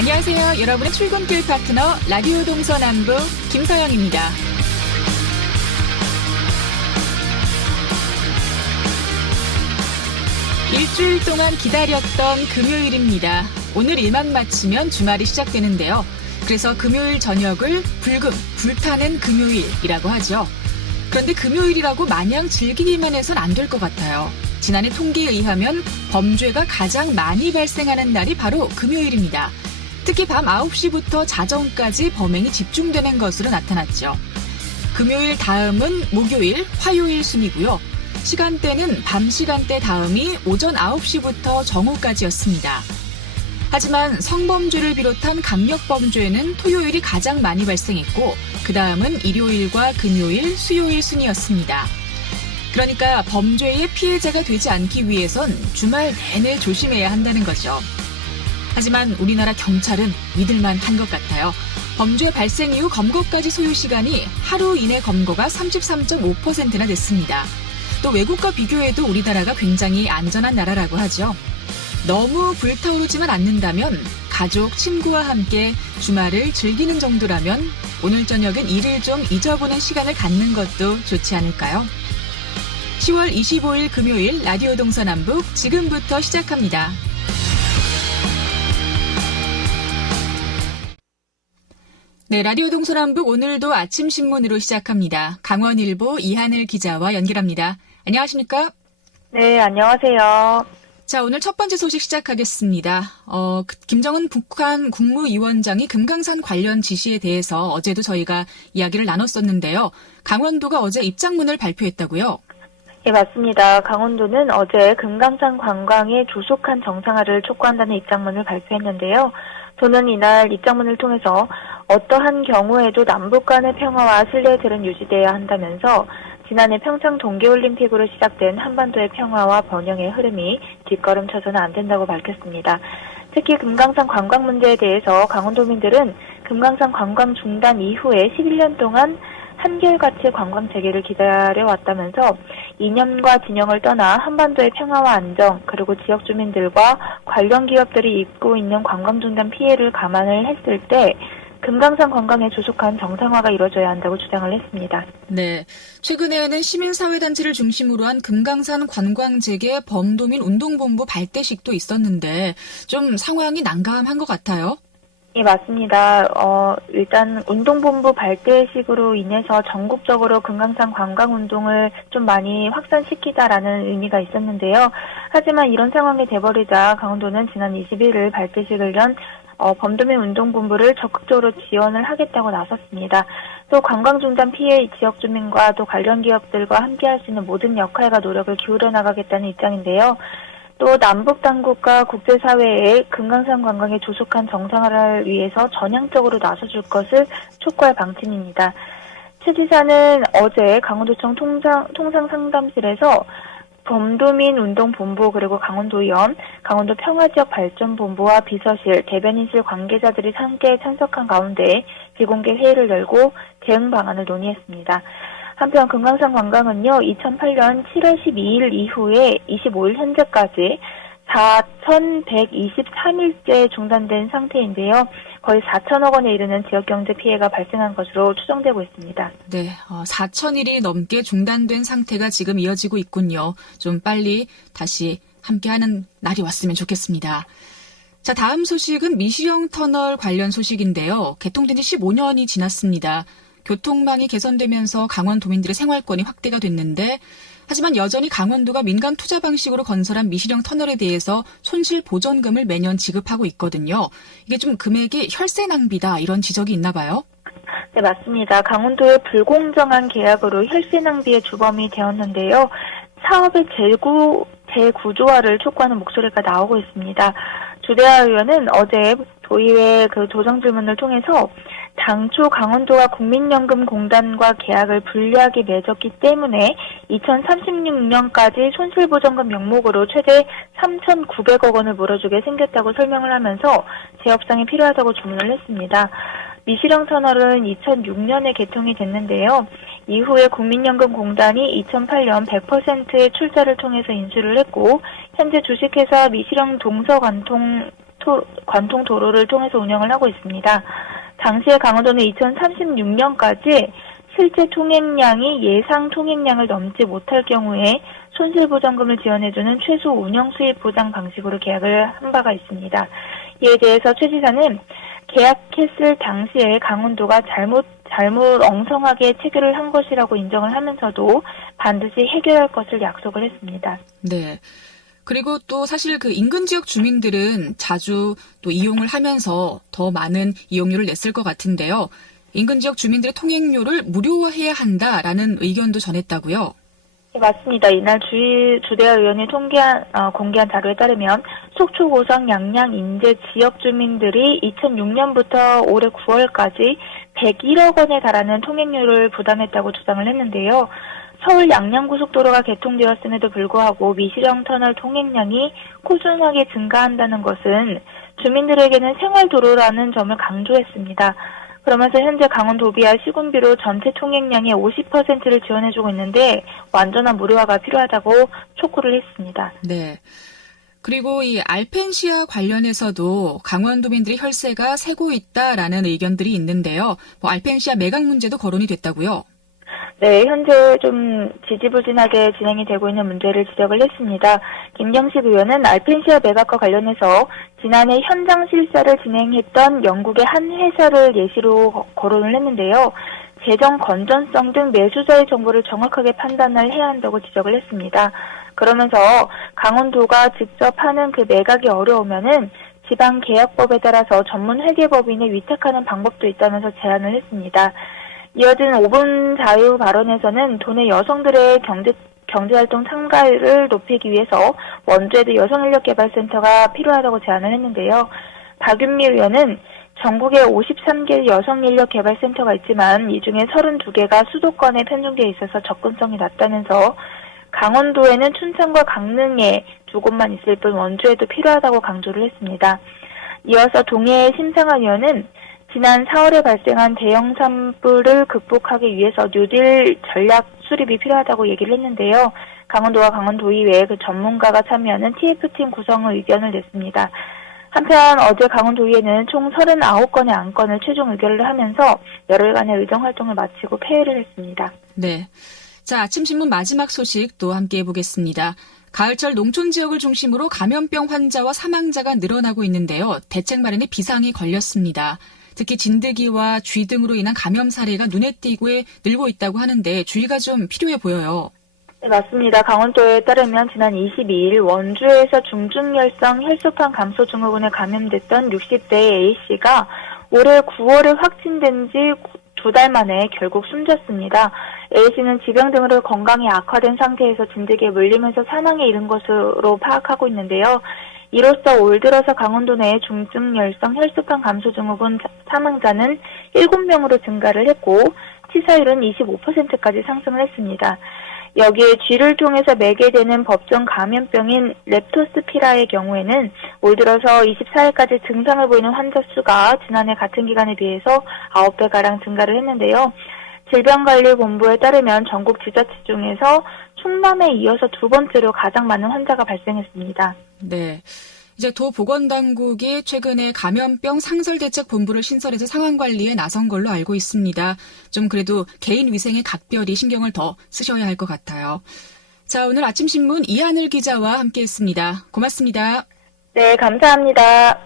안녕하세요. 여러분의 출근길 파트너 라디오 동서남북 김서영입니다. 일주일 동안 기다렸던 금요일입니다. 오늘 일만 마치면 주말이 시작되는데요. 그래서 금요일 저녁을 불타는 금요일이라고 하죠. 그런데 금요일이라고 마냥 즐기기만 해선 안 될 것 같아요. 지난해 통계에 의하면 범죄가 가장 많이 발생하는 날이 바로 금요일입니다. 특히 밤 9시부터 자정까지 범행이 집중되는 것으로 나타났죠. 금요일 다음은 목요일, 화요일 순이고요. 시간대는 밤 시간대 다음이 오전 9시부터 정오까지였습니다. 하지만 성범죄를 비롯한 강력범죄는 토요일이 가장 많이 발생했고 그 다음은 일요일과 금요일, 수요일 순이었습니다. 그러니까 범죄의 피해자가 되지 않기 위해선 주말 내내 조심해야 한다는 거죠. 하지만 우리나라 경찰은 믿을만 한 것 같아요. 범죄 발생 이후 검거까지 소요 시간이 하루 이내 검거가 33.5%나 됐습니다. 또 외국과 비교해도 우리나라가 굉장히 안전한 나라라고 하죠. 너무 불타오르지만 않는다면 가족, 친구와 함께 주말을 즐기는 정도라면 오늘 저녁은 일을 좀 잊어보는 시간을 갖는 것도 좋지 않을까요? 10월 25일 금요일 라디오 동서남북 지금부터 시작합니다. 네, 라디오 동서남북 오늘도 아침 신문으로 시작합니다. 강원일보 이하늘 기자와 연결합니다. 안녕하십니까? 네, 안녕하세요. 자, 오늘 첫 번째 소식 시작하겠습니다. 김정은 북한 국무위원장이 금강산 관련 지시에 대해서 어제도 저희가 이야기를 나눴었는데요. 강원도가 어제 입장문을 발표했다고요? 예, 맞습니다. 강원도는 어제 금강산 관광의 조속한 정상화를 촉구한다는 입장문을 발표했는데요. 도는 이날 입장문을 통해서 어떠한 경우에도 남북 간의 평화와 신뢰들은 유지돼야 한다면서 지난해 평창 동계올림픽으로 시작된 한반도의 평화와 번영의 흐름이 뒷걸음쳐서는 안 된다고 밝혔습니다. 특히 금강산 관광 문제에 대해서 강원도민들은 금강산 관광 중단 이후에 11년 동안 한결같이 관광 재개를 기다려왔다면서 이념과 진영을 떠나 한반도의 평화와 안정 그리고 지역 주민들과 관련 기업들이 입고 있는 관광 중단 피해를 감안을 했을 때 금강산 관광의 조속한 정상화가 이루어져야 한다고 주장을 했습니다. 네, 최근에는 시민사회단체를 중심으로 한 금강산 관광 재개 범도민 운동본부 발대식도 있었는데 좀 상황이 난감한 것 같아요. 예, 맞습니다. 일단 운동본부 발대식으로 인해서 전국적으로 금강산 관광운동을 좀 많이 확산시키자라는 의미가 있었는데요. 하지만 이런 상황이 돼버리자 강원도는 지난 21일 발대식을 연 범도민 운동본부를 적극적으로 지원을 하겠다고 나섰습니다. 또 관광중단 피해 지역 주민과 또 관련 기업들과 함께할 수 있는 모든 역할과 노력을 기울여 나가겠다는 입장인데요. 또 남북 당국과 국제사회에 금강산 관광의 조속한 정상화를 위해서 전향적으로 나서줄 것을 촉구할 방침입니다. 최 지사는 어제 강원도청 통상상담실에서 범도민 운동본부 그리고 강원도연, 강원도 평화지역발전본부와 비서실, 대변인실 관계자들이 함께 참석한 가운데 비공개 회의를 열고 대응 방안을 논의했습니다. 한편 금강산 관광은요, 2008년 7월 12일 이후에 25일 현재까지 4,123일째 중단된 상태인데요. 거의 4천억 원에 이르는 지역경제 피해가 발생한 것으로 추정되고 있습니다. 네, 4천일이 넘게 중단된 상태가 지금 이어지고 있군요. 좀 빨리 다시 함께하는 날이 왔으면 좋겠습니다. 자, 다음 소식은 미시령 터널 관련 소식인데요. 개통된 지 15년이 지났습니다. 교통망이 개선되면서 강원도민들의 생활권이 확대가 됐는데 하지만 여전히 강원도가 민간 투자 방식으로 건설한 미시령 터널에 대해서 손실 보전금을 매년 지급하고 있거든요. 이게 좀 금액이 혈세 낭비다 이런 지적이 있나 봐요. 네, 맞습니다. 강원도의 불공정한 계약으로 혈세 낭비의 주범이 되었는데요. 사업의 재구조화를 촉구하는 목소리가 나오고 있습니다. 주대하 의원은 어제 도의회 조정 질문을 통해서 당초 강원도가 국민연금공단과 계약을 불리하게 맺었기 때문에 2036년까지 손실보전금 명목으로 최대 3,900억 원을 물어주게 생겼다고 설명을 하면서 재협상이 필요하다고 주문을 했습니다. 미시령 터널은 2006년에 개통이 됐는데요. 이후에 국민연금공단이 2008년 100%의 출자를 통해서 인수를 했고 현재 주식회사 미시령 동서관통 관통 도로를 통해서 운영을 하고 있습니다. 당시에 강원도는 2036년까지 실제 통행량이 예상 통행량을 넘지 못할 경우에 손실보전금을 지원해주는 최소 운영 수입 보장 방식으로 계약을 한 바가 있습니다. 이에 대해서 최 지사는 계약했을 당시에 강원도가 잘못 엉성하게 체결을 한 것이라고 인정을 하면서도 반드시 해결할 것을 약속을 했습니다. 네. 그리고 또 사실 그 인근 지역 주민들은 자주 또 이용을 하면서 더 많은 이용료를 냈을 것 같은데요. 인근 지역 주민들의 통행료를 무료화해야 한다라는 의견도 전했다고요? 네, 맞습니다. 이날 주대하 의원이 공개한 자료에 따르면 속초, 고성, 양양, 인제 지역 주민들이 2006년부터 올해 9월까지 101억 원에 달하는 통행료를 부담했다고 주장을 했는데요. 서울 양양고속도로가 개통되었음에도 불구하고 미시령 터널 통행량이 꾸준하게 증가한다는 것은 주민들에게는 생활도로라는 점을 강조했습니다. 그러면서 현재 강원도비와 시군비로 전체 통행량의 50%를 지원해주고 있는데 완전한 무료화가 필요하다고 촉구를 했습니다. 네. 그리고 이 알펜시아 관련해서도 강원도민들의 혈세가 새고 있다라는 의견들이 있는데요. 알펜시아 매각 문제도 거론이 됐다고요? 네, 현재 좀 지지부진하게 진행이 되고 있는 문제를 지적을 했습니다. 김경식 의원은 알펜시아 매각과 관련해서 지난해 현장 실사를 진행했던 영국의 한 회사를 예시로 거론을 했는데요. 재정 건전성 등 매수자의 정보를 정확하게 판단을 해야 한다고 지적을 했습니다. 그러면서 강원도가 직접 하는 그 매각이 어려우면은 지방계약법에 따라서 전문 회계법인에 위탁하는 방법도 있다면서 제안을 했습니다. 이어진 5분 자유 발언에서는 도내 여성들의 경제활동 참가율을 높이기 위해서 원주에도 여성인력개발센터가 필요하다고 제안을 했는데요. 박윤미 의원은 전국에 53개 여성인력개발센터가 있지만 이 중에 32개가 수도권에 편중되어 있어서 접근성이 낮다면서 강원도에는 춘천과 강릉에 2곳만 있을 뿐 원주에도 필요하다고 강조를 했습니다. 이어서 동해의 심상한 의원은 지난 4월에 발생한 대형 산불을 극복하기 위해서 뉴딜 전략 수립이 필요하다고 얘기를 했는데요. 강원도와 강원도의회 그 전문가가 참여하는 TF팀 구성의 의견을 냈습니다. 한편 어제 강원도의회는 총 39건의 안건을 최종 의결을 하면서 열흘간의 의정활동을 마치고 폐회를 했습니다. 네. 자, 아침 신문 마지막 소식 또 함께 해보겠습니다. 가을철 농촌 지역을 중심으로 감염병 환자와 사망자가 늘어나고 있는데요. 대책 마련에 비상이 걸렸습니다. 특히 진드기와 쥐 등으로 인한 감염 사례가 눈에 띄고 늘고 있다고 하는데 주의가 좀 필요해 보여요. 네, 맞습니다. 강원도에 따르면 지난 22일 원주에서 중증열성 혈소판 감소 증후군에 감염됐던 60대 A씨가 올해 9월에 확진된 지 2달 만에 결국 숨졌습니다. A씨는 지병 등으로 건강이 악화된 상태에서 진드기에 물리면서 사망에 이른 것으로 파악하고 있는데요. 이로써 올 들어서 강원도 내 중증열성 혈소판 감소 증후군 사망자는 7명으로 증가를 했고 치사율은 25%까지 상승을 했습니다. 여기에 쥐를 통해서 매개되는 법정 감염병인 렙토스피라의 경우에는 올 들어서 24일까지 증상을 보이는 환자 수가 지난해 같은 기간에 비해서 9배가량 증가를 했는데요. 질병관리본부에 따르면 전국 지자체 중에서 충남에 이어서 두 번째로 가장 많은 환자가 발생했습니다. 네. 이제 도보건당국이 최근에 감염병 상설대책본부를 신설해서 상황관리에 나선 걸로 알고 있습니다. 좀 그래도 개인 위생에 각별히 신경을 더 쓰셔야 할 것 같아요. 자, 오늘 아침신문 이하늘 기자와 함께했습니다. 고맙습니다. 네, 감사합니다.